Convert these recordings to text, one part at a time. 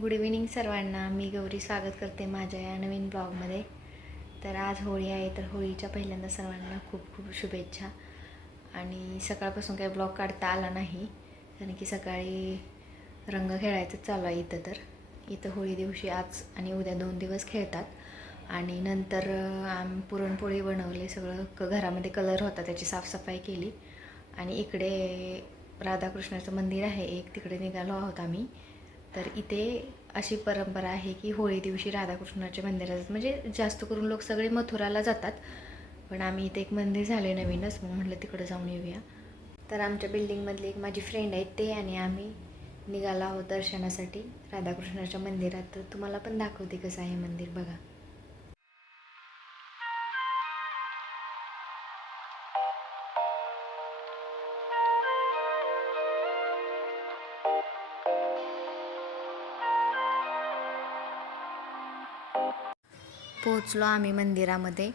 Good evening सर्वांना. मी गौरी स्वागत करते माझ्या या नवीन ब्लॉगमध्ये. तर आज होळी आहे, तर होळीच्या पहिल्यांदा सर्वांना खूप खूप शुभेच्छा. आणि सकाळपासून काही ब्लॉग काढता आला नाही, कारण की सकाळी रंग खेळायचं चालू आहे. इथं होळी दिवशी आज आणि उद्या 2 दिवस खेळतात. आणि नंतर आम्ही पुरणपोळी बनवली, सगळं घरामध्ये कलर होता त्याची साफसफाई केली. आणि इकडे राधाकृष्णाचं मंदिर आहे एक, तिकडे निघालो आहोत आम्ही. तर इथे अशी परंपरा आहे की होळी दिवशी राधाकृष्णाच्या मंदिरात, म्हणजे जास्त करून लोक सगळे मथुराला जातात, पण आम्ही इथे एक मंदिर झाले नवीनच, मग म्हटलं तिकडं जाऊन येऊया. तर आमच्या बिल्डिंगमधली एक माझी फ्रेंड आहे ते आणि आम्ही निघालो आहोत दर्शनासाठी राधाकृष्णाच्या मंदिरात. तर तुम्हाला पण दाखवते कसं आहे मंदिर, बघा. पोचलो आम्ही मंदिरामध्ये.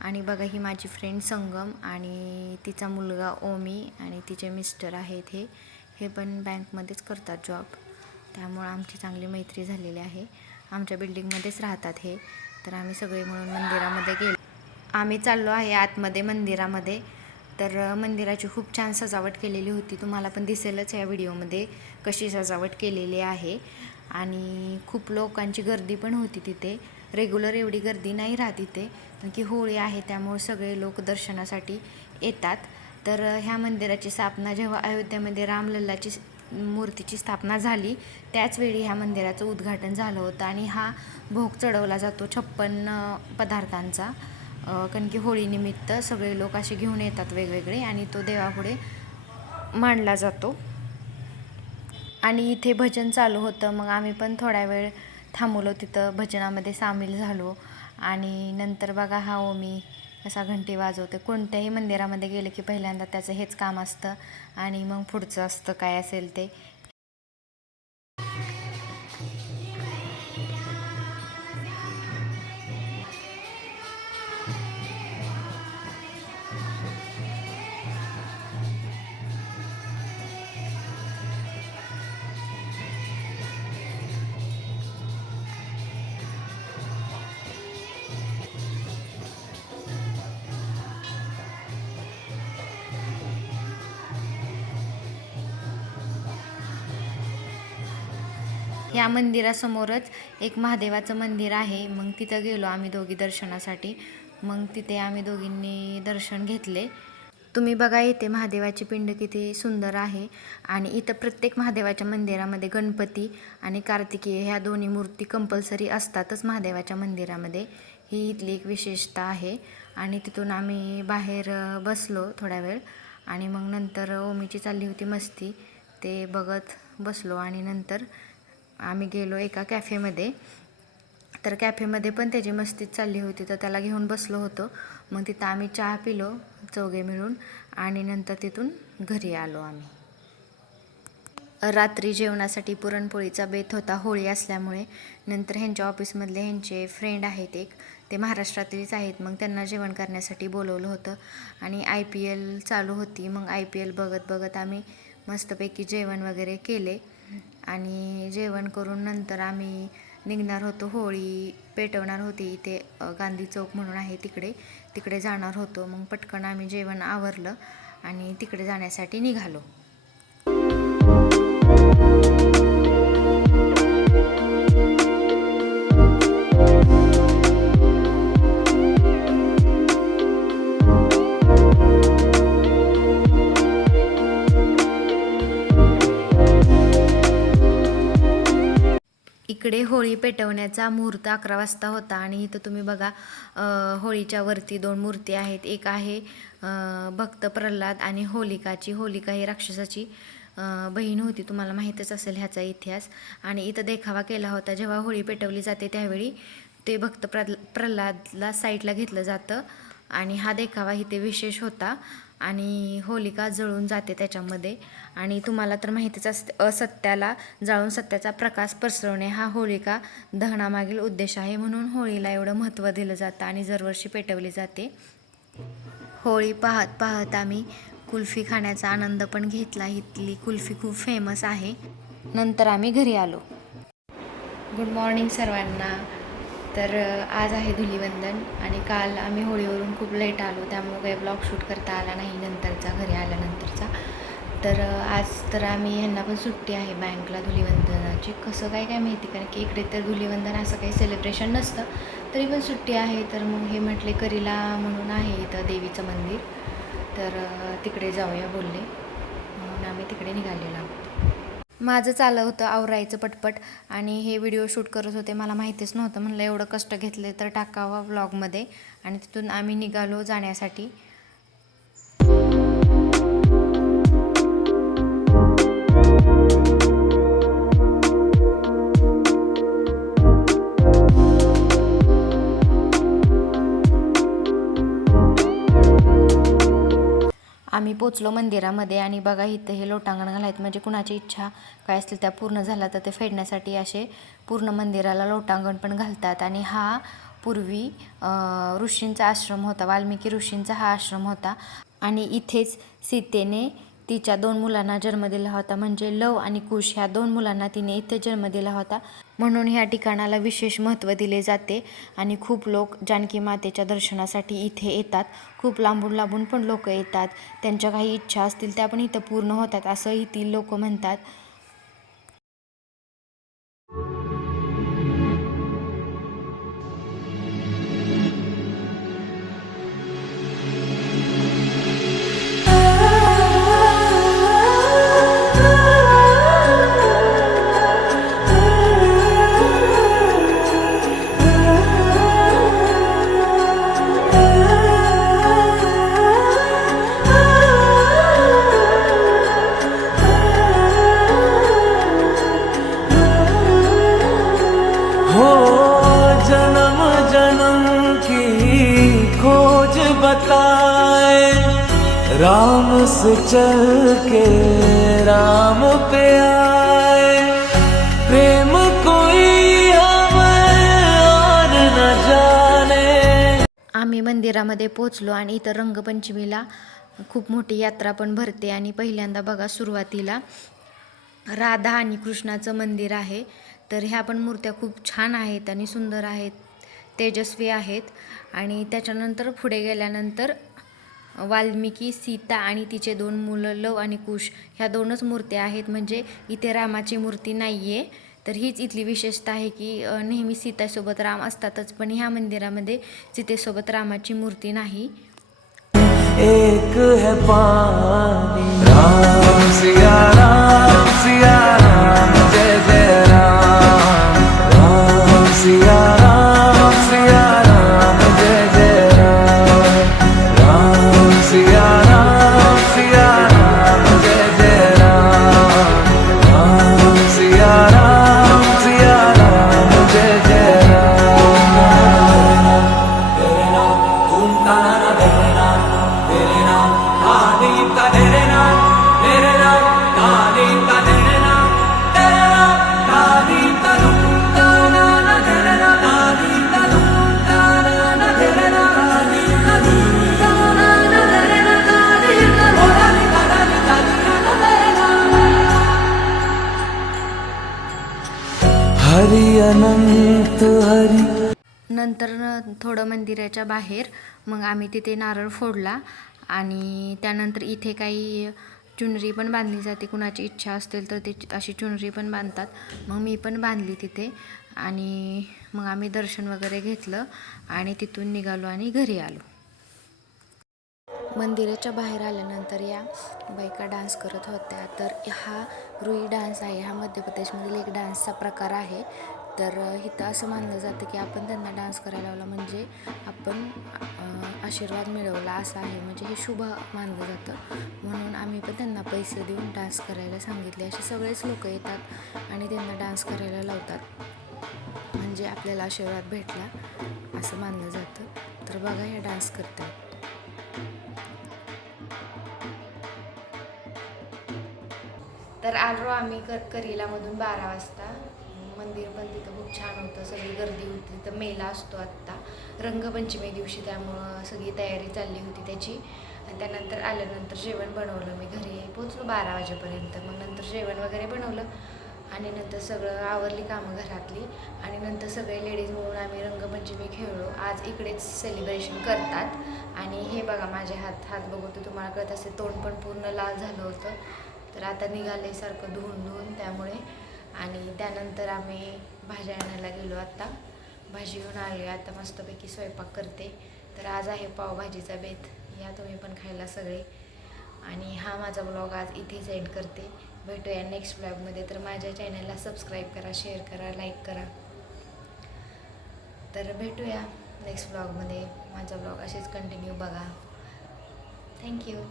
आणि बघा, ही माझी फ्रेंड संगम आणि तिचा मुलगा ओमी आणि तिचे मिस्टर आहेत. हे पण बँकमध्येच करतात जॉब, त्यामुळं आमची चांगली मैत्री झालेली आहे. आमच्या बिल्डिंगमध्येच राहतात हे. तर आम्ही सगळे मिळून मंदिरामध्ये गेलो. आम्ही चाललो आहे आतमध्ये मंदिरामध्ये. तर मंदिराची खूप छान सजावट केलेली होती, तुम्हाला पण दिसेलच या व्हिडिओमध्ये कशी सजावट केलेली आहे. आणि खूप लोकांची गर्दी पण होती तिथे. रेग्युलर एवढी गर्दी नाही राहत इथे, कारण की होळी आहे त्यामुळे सगळे लोक दर्शनासाठी येतात. तर ह्या मंदिराची स्थापना जेव्हा अयोध्येमध्ये रामलल्लाची मूर्तीची स्थापना झाली, त्याचवेळी ह्या मंदिराचं उद्घाटन झालं होतं. आणि हा भोग चढवला जातो 56 पदार्थांचा, कारण की होळीनिमित्त सगळे लोक असे घेऊन येतात वेगवेगळे, आणि तो देवापुढे मांडला जातो. आणि इथे भजन चालू होतं, मग आम्ही पण थोडा वेळ थांबवलो तिथं, भजनामध्ये सामील झालो. आणि नंतर बघा, हा ओमी कसा घंटी वाजवते. कोणत्याही मंदिरामध्ये गेले की पहिल्यांदा त्याचं हेच काम असतं, आणि मग पुढचं असतं काय असेल ते. या मंदिरासमोरच एक महादेवाचं मंदिर आहे, मग तिथं गेलो आम्ही दोघी दर्शनासाठी. मग तिथे आम्ही दोघींनी दर्शन घेतले. तुम्ही बघा, इथे महादेवाची पिंड किती सुंदर आहे. आणि इथं प्रत्येक महादेवाच्या मंदिरामध्ये गणपती आणि कार्तिकेय ह्या दोन्ही मूर्ती कंपल्सरी असतातच महादेवाच्या मंदिरामध्ये. ही इथली एक विशेषता आहे. आणि तिथून आम्ही बाहेर बसलो थोडा वेळ, आणि मग नंतर ओमीची चालली होती मस्ती, ते बघत बसलो. आणि नंतर आम्ही गेलो एका कॅफेमध्ये. तर कॅफेमध्ये पण त्याची मस्तीच चालली होती, तर त्याला घेऊन बसलो होतो. मग तिथं आम्ही चहा पिलो चौघे मिळून, आणि नंतर तिथून घरी आलो आम्ही. रात्री जेवणासाठी पुरणपोळीचा बेत होता होळी असल्यामुळे. नंतर ह्यांच्या ऑफिसमधले ह्यांचे फ्रेंड आहेत एक, ते महाराष्ट्रातीलच आहेत, मग त्यांना जेवण करण्यासाठी बोलवलं होतं. आणि IPL चालू होती, मग IPL बघत बघत आम्ही मस्तपैकी जेवण वगैरे केले. आणि जेवण करून नंतर आम्ही निघणार होतो, होळी पेटवणार होती इथे गांधी चौक म्हणून आहे तिकडे जाणार होतो. मग पटकन आम्ही जेवण आवरलं आणि तिकडे जाण्यासाठी निघालो. इकडे होळी पेटवण्याचा मुहूर्त 11 वाजता होता. आणि इथं तुम्ही बघा, होळीच्या वरती 2 मूर्ती आहेत. एक आहे भक्त प्रल्हाद आणि होलिकाची. होलिका ही राक्षसाची बहीण होती, तुम्हाला माहीतच असेल ह्याचा इतिहास. आणि इथं देखावा केला होता, जेव्हा होळी पेटवली जाते त्यावेळी ते भक्त प्रल्हादला साईडला घेतलं जातं, आणि हा देखावा इथे विशेष होता. आणि होलिका जळून जाते त्याच्यामध्ये. आणि तुम्हाला तर माहितीच असते, असत्याला जाळून सत्याचा प्रकाश पसरवणे हा होलिका दहनामागील उद्देश आहे. म्हणून होळीला एवढं महत्त्व दिलं जातं आणि दरवर्षी पेटवली जाते. होळी पाहत पाहत आम्ही कुल्फी खाण्याचा आनंद पण घेतला. इथली कुल्फी खूप फेमस आहे. नंतर आम्ही घरी आलो. गुड मॉर्निंग सर्वांना. तर आज आहे धुलीवंदन आणि काल आम्ही होळीवरून खूप लेट आलो, त्यामुळे काही ब्लॉग शूट करता आला नाही नंतरचा, घरी आल्यानंतरचा. तर आज तर आम्ही ह्यांना पण सुट्टी आहे बँकला धुलीवंदनाची. कसं काय माहिती, कारण की इकडे तर धुलीवंदन असं काही सेलिब्रेशन नसतं, तरी पण सुट्टी आहे. तर मग हे म्हटले करीला म्हणून आहे इथं देवीचं मंदिर, तर तिकडे जाऊया बोलले, म्हणून आम्ही तिकडे निघालेलो आहोत. माझं चाललं होतं आवरायचं पटपट आणि हे व्हिडिओ शूट करत होते. मला माहितीच नव्हतं, म्हणलं एवढं कष्ट घेतले तर टाकावं व्लॉगमध्ये. आणि तिथून आम्ही निघालो जाण्यासाठी. आम्ही पोचलो मंदिरामध्ये आणि बघा इथं हे लोटांगण घालायत, म्हणजे कुणाची इच्छा काय असतील त्या पूर्ण झाल्या तर ते फेडण्यासाठी असे पूर्ण मंदिराला लोटांगण पण घालतात. आणि हा पूर्वी ऋषींचा आश्रम होता, वाल्मिकी ऋषींचा हा आश्रम होता. आणि इथेच सीतेने तिच्या 2 मुलांना जन्म दिला होता, म्हणजे लव आणि कुश ह्या 2 मुलांना तिने इथे जन्म दिला होता. म्हणून ह्या ठिकाणाला विशेष महत्त्व दिले जाते आणि खूप लोक जानकी मातेच्या दर्शनासाठी इथे येतात. खूप लांबून लांबून पण लोक येतात, त्यांच्या काही इच्छा असतील त्या पण इथं पूर्ण होतात असं इथली लोक म्हणतात. हो जन्म जन्म की खोज बताए, राम से चल के राम पे आए, प्रेम कोई हमें और न जाने. आम्ही मंदिरामध्ये पोचलो आणि इथं रंगपंचमीला खूप मोठी यात्रा पण भरते. आणि पहिल्यांदा बघा सुरुवातीला राधा आणि कृष्णाचं मंदिर आहे. तर ह्या पण मूर्त्या खूप छान आहेत आणि सुंदर आहेत, तेजस्वी आहेत. आणि त्याच्यानंतर पुढे गेल्यानंतर वाल्मिकी, सीता आणि तिचे 2 मुलं लव आणि कुश ह्या 2च मूर्त्या आहेत, म्हणजे इथे रामाची मूर्ती नाही आहे. तर हीच इथली विशेषता आहे की नेहमी सीतेसोबत राम असतातच, पण ह्या मंदिरामध्ये सीतेसोबत रामाची मूर्ती नाही. एक है पानी, राम सिया राम जय जय राम, राम सिया राम जय जय राम, राम सिया राम जय जय राम, राम सिया राम जय जय राम. तेरे नाम तुम ताना तेरे नाम, तेरे नाम आदि का तेरे नाम, तेरे नाम आदि का तेरे नाम, तेरे नाम आदि का तुम ताना तेरे नाम, आदि का तुम ताना तेरे नाम, आदि का तुम ताना तेरे नाम, आदि का बोलाली का तेरे नाम. हरि अनंत हरि. नंतर थोडं मंदिराच्या बाहेर मग आम्ही तिथे नारळ फोडला आणि त्यानंतर इथे काही चुनरी पण बांधली जाते. कुणाची इच्छा असतील तर ते अशी चुनरी पण बांधतात. मग मी पण बांधली तिथे आणि मग आम्ही दर्शन वगैरे घेतलं आणि तिथून निघालो आणि घरी आलो. मंदिराच्या बाहेर आल्यानंतर या बायका डान्स करत होत्या. तर हा रुई डान्स आहे, हा मध्य प्रदेशमधील एक डान्सचा प्रकार आहे. तर इथं असं मानलं जातं की आपण त्यांना डान्स करायला लावला म्हणजे आपण आशीर्वाद मिळवला असं आहे, म्हणजे हे शुभ मानलं जातं. म्हणून आम्ही पण त्यांना पैसे देऊन डान्स करायला सांगितले. असे सगळेच लोक येतात आणि त्यांना डान्स करायला लावतात, म्हणजे आपल्याला आशीर्वाद भेटला असं मानलं जातं. तर बघा हे डान्स करतात. तर आलो आम्ही करीलामधून 12 वाजता. मंदिर पण तिथं खूप छान होतं, सगळी गर्दी होती. तिथं मेला असतो आत्ता रंगपंचमी दिवशी, त्यामुळं सगळी तयारी चालली होती त्याची. आणि त्यानंतर आल्यानंतर जेवण बनवलं. मी घरी पोचलो 12 वाजेपर्यंत. मग नंतर जेवण वगैरे बनवलं आणि नंतर सगळं आवरली कामं घरातली आणि नंतर सगळे लेडीज मिळून आम्ही रंगपंचमी खेळलो. आज इकडेच सेलिब्रेशन करतात आणि हे बघा माझे हात बघू तर तुम्हाला कळत असेल, तोंड पण पूर्ण लाल झालं होतं. तर आता निघाले सारखं धुवून त्यामुळे. आणि त्यानंतर आम्ही भाज्या आणायला गेलो. आता भाजी घेऊन आली. आता मस्तपैकी स्वयंपाक करते. तर आज आहे पावभाजीचा बेत, या तुम्ही पण खायला सगळे. आणि हा माझा ब्लॉग आज इथेच एंड करते. भेटूया नेक्स्ट ब्लॉगमध्ये. तर माझ्या चॅनलला सबस्क्राईब करा, शेअर करा, लाईक करा. तर भेटूया नेक्स्ट ब्लॉगमध्ये. माझा ब्लॉग असेच कंटिन्यू बघा. थँक्यू.